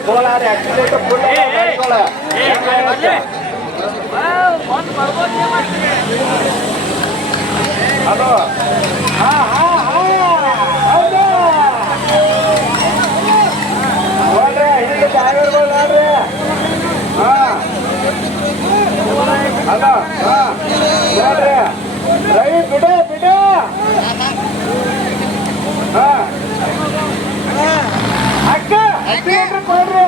ಗೋಳಾರಿ accident full hello ನೋಡ್ರಿ ಇಲ್ಲಿ ಡ್ರೈವರ್ಗಳು ನೋಡ್ರಿ ಹಲೋ ನೋಡ್ರಿ ರವಿ ಬಿಡ ಬಿಡ ಅಕ್ಕ ಆಕ್ಸಿಡೆಂಟ್ ಕೊಡ್ರಿ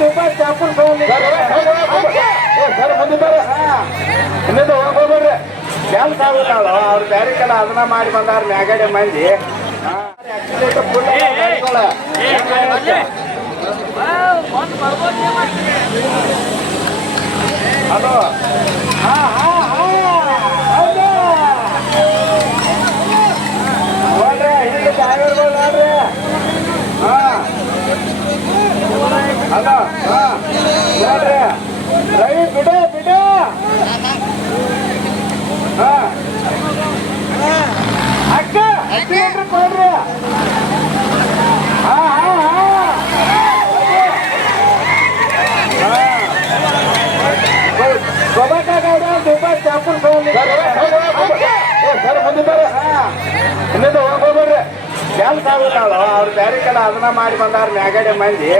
ದುಬಾಯ್ ಚಾಪುರ್ ಸರ್ ಬಂದಿದ್ದಾರೆ ಇನ್ನೊಂದು ಹೋಗ್ಬೋದ್ರಿ ಕೆಲಸ ಆಗುಲ್ಲ ಅವ್ರು ಬೇರೆ ಕಡೆ ಅದನ್ನ ಮಾಡಿ ಬಂದಾರ ಮ್ಯಾಗಡೆ ಮಂದಿ ಆಕ್ಸಿಡೆಂಟ್ ಫುಲ್ ಹಲೋ ನೋಡ್ರಿ ಇಲ್ಲಿ ಡ್ರೈವರ್ಗಳು ನೋಡ್ರಿ ಹಲೋ ನೋಡ್ರಿ ರವಿ ಬಿಡ ಬಿಡ ಅಕ್ಕ ಆಕ್ಸಿಡೆಂಟ್ ಕೊಡ್ರಿ ಗೋಬಾಕಾಗೌಡ ದುಬಾಯ್ ಚಾಪುರ್ ಸರ್ ಬಂದಿದ್ದಾರೆ ಇನ್ನೊಂದು ಹೋಗ್ಬೋದ್ರಿ ಕೆಲಸ ಆಗುಲ್ಲ ಅವ್ರು ಬೇರೆ ಕಡೆ ಅದನ್ನ ಮಾಡಿ ಬಂದಾರ ಮ್ಯಾಗಡೆ ಮಂದಿ